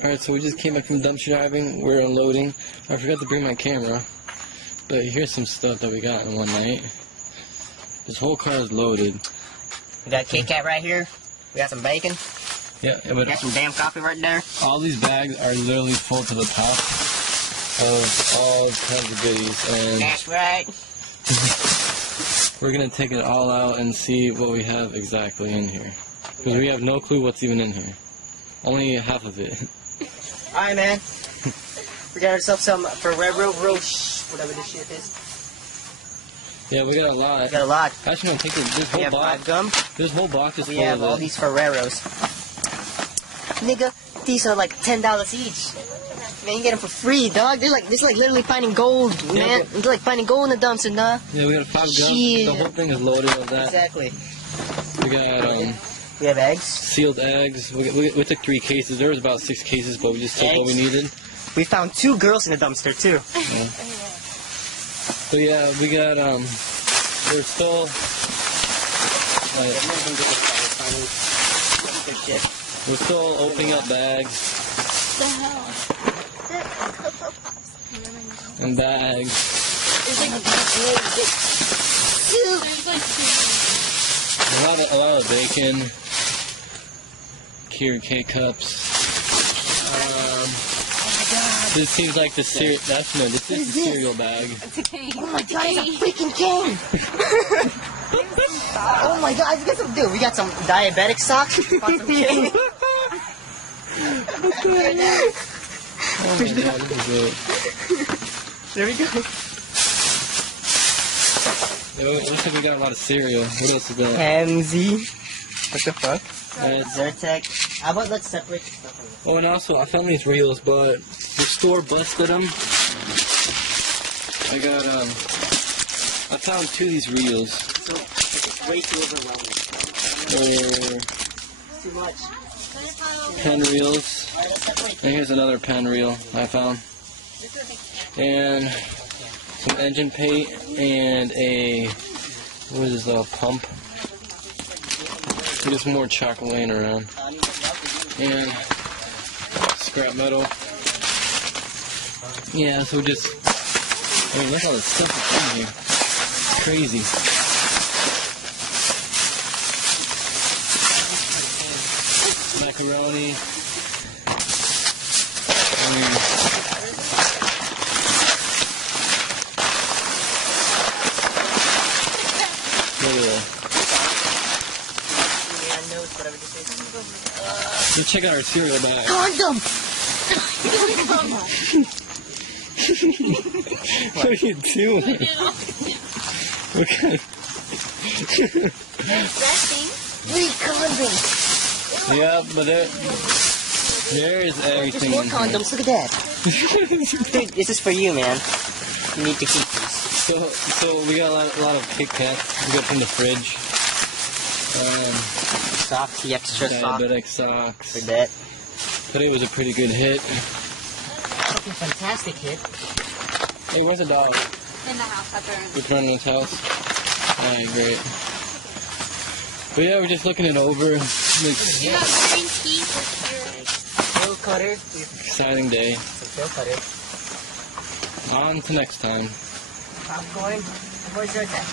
Alright, so we just came back from dumpster diving. We're unloading. I forgot to bring my camera. But here's some stuff that we got in one night. This whole car is loaded. We got Kit Kat right here. We got some bacon. Yeah, but we got some damn coffee right there. All these bags are literally full to the top of all kinds of goodies. And that's right. We're going to take it all out and see what we have exactly in here. Because we have no clue what's even in here. Only half of it. Alright, man. We got ourselves some Ferrero Rocher, whatever this shit is. Yeah, we got a lot. We got a lot. Actually, no, take this whole box. Gum. This whole box is full of it. We have all these Ferreros. Nigga, these are like $10 each. Man, you get them for free, dog. It's like literally finding gold, man. It's like finding gold in the dumpster, nah. Yeah, we got 5 gums. The whole thing is loaded with that. Exactly. We got we have eggs. Sealed eggs. We took 3 cases. There was about 6 cases, but we just took what we needed. We found 2 girls in the dumpster too. Yeah. So yeah, we got we're still we're still opening up bags. The hell? And bags. There's like a lot of bacon. Cured K-cups. This seems like the cereal. This is the cereal bag. It's a cane. Oh my god, it's a freaking cane! Oh my god, guess what, dude? We got some diabetic socks. Some cane. Oh my god, this is it. There we go. It looks like we got a lot of cereal. What else is that? Hamzy. What the fuck? Zyrtec. How about let's separate the stuff? Oh, and also I found these reels, but the store busted them. I found 2 of these reels. So it's way too overwhelming. Too much. Pen reels. And here's another pen reel I found. And some engine paint and what is this, a pump? There's more chalk laying around. And scrap metal. Yeah, so look at all the stuff that's in here. It's crazy. Macaroni. Let's check out our cereal bag. Condom! What are you doing? Okay. Free condoms! Yeah, but there is everything. There's more condoms, look at that. Dude, this is for you, man. You need to keep these. So we got a lot of Kit Kats. We got from the fridge. Socks, the extra diabetic socks. For that. Today was a pretty good hit. Fucking fantastic hit. Hey, where's the dog? in the house up there. It's running his house? Alright, great. But yeah, we're just looking it over. You have green tea with your Tail cutter. Exciting day. Tail cutter. On to next time. Popcorn. Where's your dad?